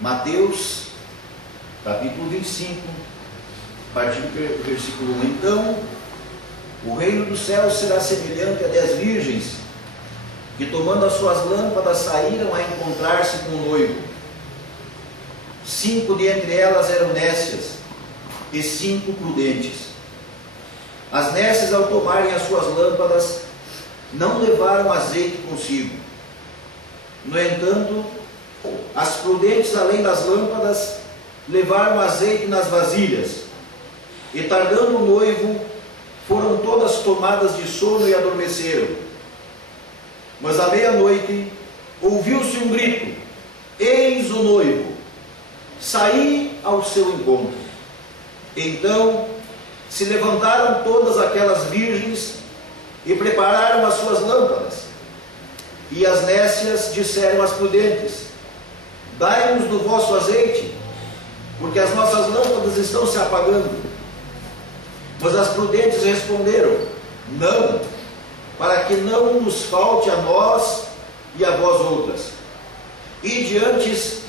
Mateus, capítulo 25, a partir do versículo 1. Então, o reino dos céus será semelhante a 10 virgens, que tomando as suas lâmpadas saíram a encontrar-se com o noivo. 5 dentre elas eram nécias, e 5 prudentes. As nécias, ao tomarem as suas lâmpadas, não levaram azeite consigo. No entanto, as prudentes, além das lâmpadas, levaram azeite nas vasilhas, e tardando o noivo, foram todas tomadas de sono e adormeceram. Mas à meia-noite ouviu-se um grito: eis o noivo, saí ao seu encontro. Então se levantaram todas aquelas virgens e prepararam as suas lâmpadas. E as nécias disseram às prudentes: dai-nos do vosso azeite, porque as nossas lâmpadas estão se apagando. Mas as prudentes responderam: não, para que não nos falte a nós e a vós outras. Ide antes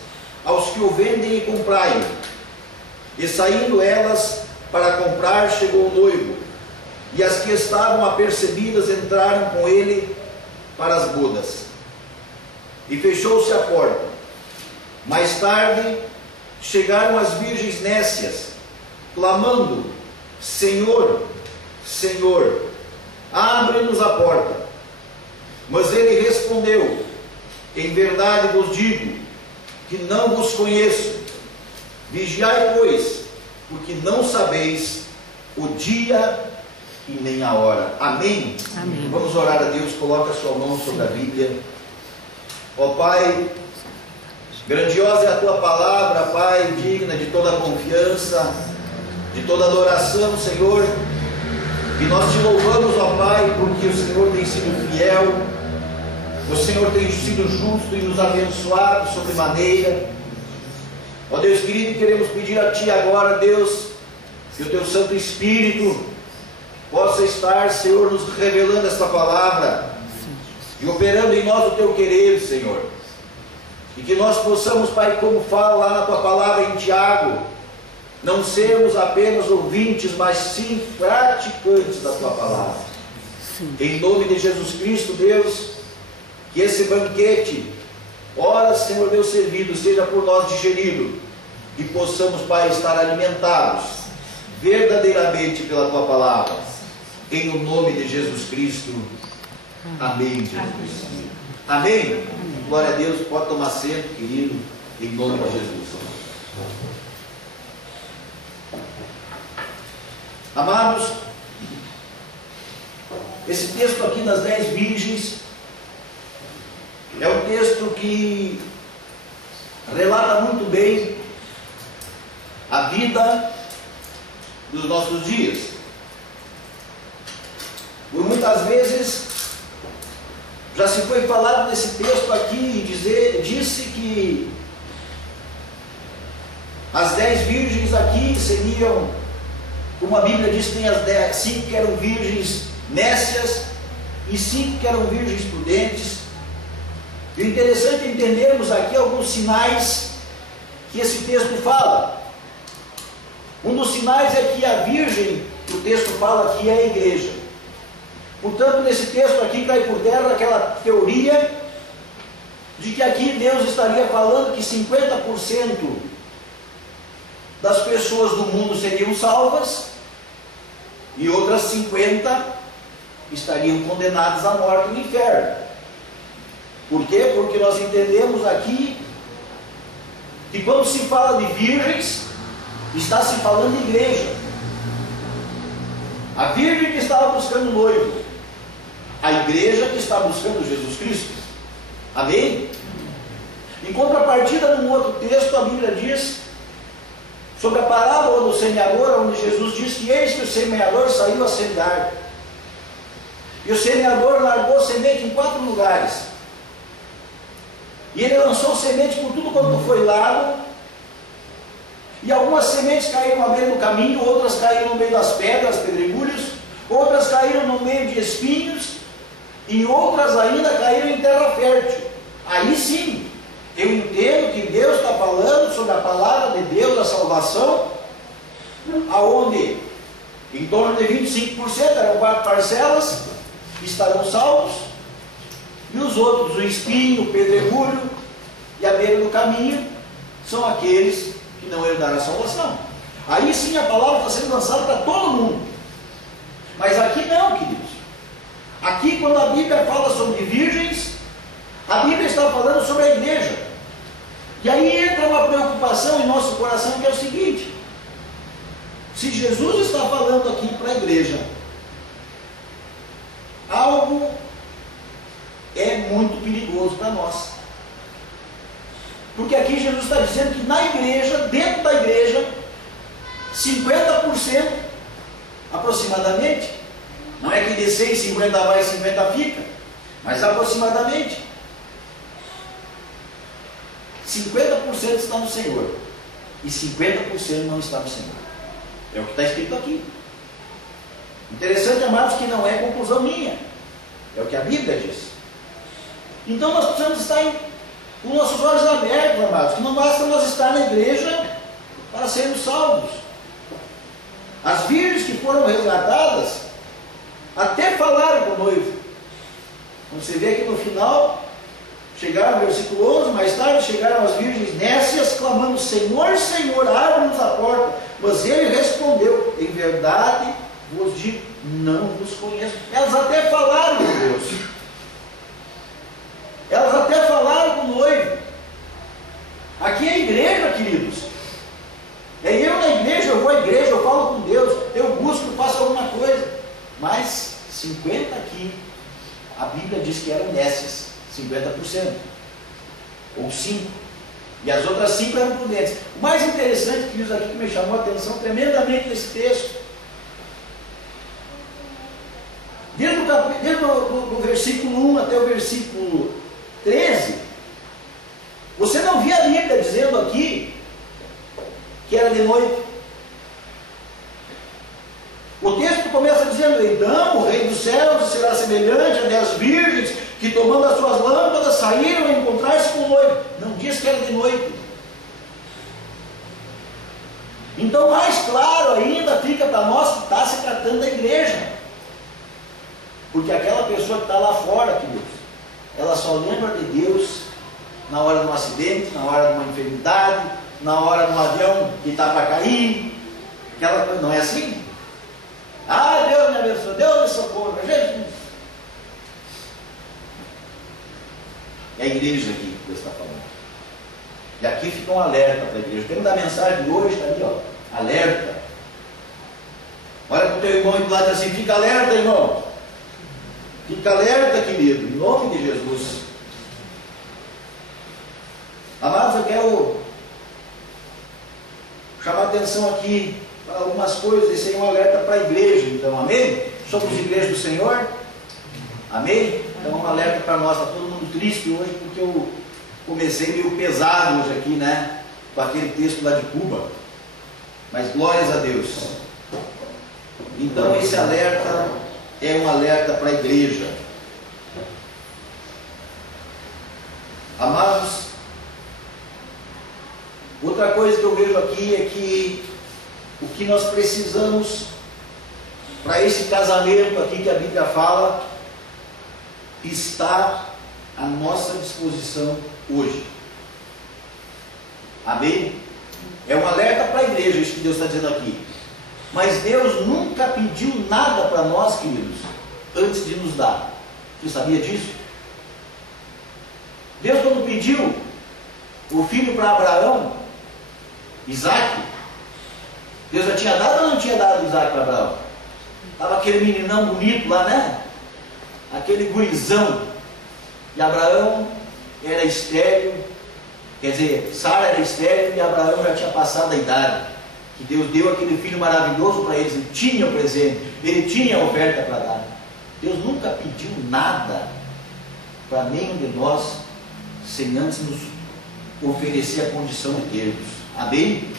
aos que o vendem e comprai-o. E saindo elas para comprar, chegou o noivo, e as que estavam apercebidas entraram com ele para as bodas. E fechou-se a porta. Mais tarde chegaram as virgens nécias, clamando: Senhor, Senhor, abre-nos a porta. Mas ele respondeu: em verdade vos digo que não vos conheço. Vigiai, pois, porque não sabeis o dia e nem a hora. Amém? Amém. Vamos orar a Deus. Coloca a sua mão sobre a Bíblia. Ó Pai, grandiosa é a tua palavra, Pai, digna de toda a confiança, de toda adoração, Senhor. E nós te louvamos, ó Pai, porque o Senhor tem sido fiel, o Senhor tem sido justo e nos abençoado sobremaneira. Ó Deus querido, queremos pedir a Ti agora, Deus, que o Teu Santo Espírito possa estar, Senhor, nos revelando esta palavra e operando em nós o Teu querer, Senhor. E que nós possamos, Pai, como fala lá na Tua palavra em Tiago, não sermos apenas ouvintes, mas sim praticantes da Tua palavra. Em nome de Jesus Cristo, Deus, que esse banquete, ora, Senhor Deus, servido, seja por nós digerido, e possamos, Pai, estar alimentados verdadeiramente pela Tua palavra. Em o nome de Jesus Cristo. Amém, Jesus. Amém? Amém. Glória a Deus. Pode tomar assento, querido, em nome de Jesus. Amados, esse texto aqui das 10 virgens é um texto que relata muito bem a vida dos nossos dias. Por muitas vezes já se foi falado nesse texto aqui e disse que as 10 virgens aqui seriam, como a Bíblia diz, tem as 10, 5 que eram virgens nécias e 5 que eram virgens prudentes. E o interessante é entendermos aqui alguns sinais que esse texto fala. Um dos sinais é que a virgem, que o texto fala aqui, é a igreja. Portanto, nesse texto aqui cai por terra aquela teoria de que aqui Deus estaria falando que 50% das pessoas do mundo seriam salvas e outras 50% estariam condenadas à morte no inferno. Por quê? Porque nós entendemos aqui que quando se fala de virgens, está se falando de igreja. A virgem que estava buscando noivo, a igreja que está buscando Jesus Cristo. Amém? Em contrapartida, num outro texto, a Bíblia diz sobre a parábola do semeador, onde Jesus diz que eis que o semeador saiu a semear. E o semeador largou semente em 4 lugares. E ele lançou semente por tudo quanto foi lado. E algumas sementes caíram ao meio do caminho, outras caíram no meio das pedras, pedregulhos, outras caíram no meio de espinhos, e outras ainda caíram em terra fértil. Aí sim, Eu entendo que Deus está falando sobre a palavra de Deus, a salvação, aonde em torno de 25%, eram 4 parcelas, estarão salvos, e os outros, o espinho, o pedregulho e a beira do caminho, são aqueles que não herdaram a salvação. Aí sim a palavra está sendo lançada para todo mundo. Mas aqui não, queridos. Aqui, quando a Bíblia fala sobre virgens, a Bíblia está falando sobre a igreja. E aí entra uma preocupação em nosso coração, que é o seguinte: se Jesus está falando aqui para a igreja, algo é muito perigoso para nós. Porque aqui Jesus está dizendo que na igreja, dentro da igreja, 50% aproximadamente, não é que de 100, 50 vai e 50 fica, mas aproximadamente 50% está no Senhor e 50% não está no Senhor. É o que está escrito aqui. Interessante, amados, que não é conclusão minha, é o que a Bíblia diz. Então nós precisamos estar com nossos olhos abertos, amados, que não basta nós estar na igreja para sermos salvos. As virgens que foram resgatadas até falaram com o noivo. Quando você vê aqui no final, chegaram no versículo 11, mais tarde chegaram as virgens nécias, clamando: Senhor, Senhor, abre-nos a porta. Mas ele respondeu: em verdade vos digo, não vos conheço. Elas até falaram com Deus. Elas até falaram com o noivo. Aqui é a igreja, queridos. É eu na igreja, eu vou à igreja, eu falo com Deus, eu busco, eu faço alguma coisa. Mas 50 aqui, a Bíblia diz que eram nécias, 50%. Ou 5. E as outras 5 eram prudentes. O mais interessante que diz aqui, que me chamou a atenção tremendamente nesse texto, desde o versículo 1 até o versículo 13, você não via a Bíblia dizendo aqui que era de noite. O texto começa dizendo: então o rei dos céus será semelhante a 10 virgens que, tomando as suas lâmpadas, saíram a encontrar-se com o noivo. Não diz que era de noite. Então, mais claro ainda fica para nós que está se tratando da igreja. Porque aquela pessoa que está lá fora, queridos, ela só lembra de Deus na hora de um acidente, na hora de uma enfermidade, na hora de um avião que está para cair. Aquela coisa, não é assim? Ah, Deus me abençoe, Deus me socorra, Jesus. É a igreja aqui que Deus está falando. E aqui fica um alerta para a igreja. O tema da mensagem de hoje está ali, ó, alerta. Olha para o teu irmão do lado assim: fica alerta, irmão. Fica alerta, querido, em nome de Jesus. Amados, eu quero chamar a atenção aqui para algumas coisas. Esse é um alerta para a igreja, então, amém? Somos igreja do Senhor, amém? Então, um alerta para nós. Está todo mundo triste hoje porque eu comecei meio pesado hoje aqui, né? Com aquele texto lá de Cuba. Mas glórias a Deus. Então, esse alerta é um alerta para a igreja. Amados, outra coisa que eu vejo aqui é que o que nós precisamos para esse casamento aqui que a Bíblia fala está à nossa disposição hoje. Amém? É um alerta para a igreja isso que Deus está dizendo aqui. Mas Deus nunca pediu nada para nós, queridos, antes de nos dar. Você sabia disso? Deus, quando pediu o filho para Abraão, Isaac, Deus já tinha dado ou não tinha dado Isaac para Abraão? Estava aquele meninão bonito lá, né? Aquele gurizão. E Abraão era estéril, quer dizer, Sara era estéril e Abraão já tinha passado a idade. Que Deus deu aquele filho maravilhoso para eles. Ele tinha o presente, ele tinha a oferta para dar. Deus nunca pediu nada para nenhum de nós sem antes nos oferecer a condição de termos. Amém?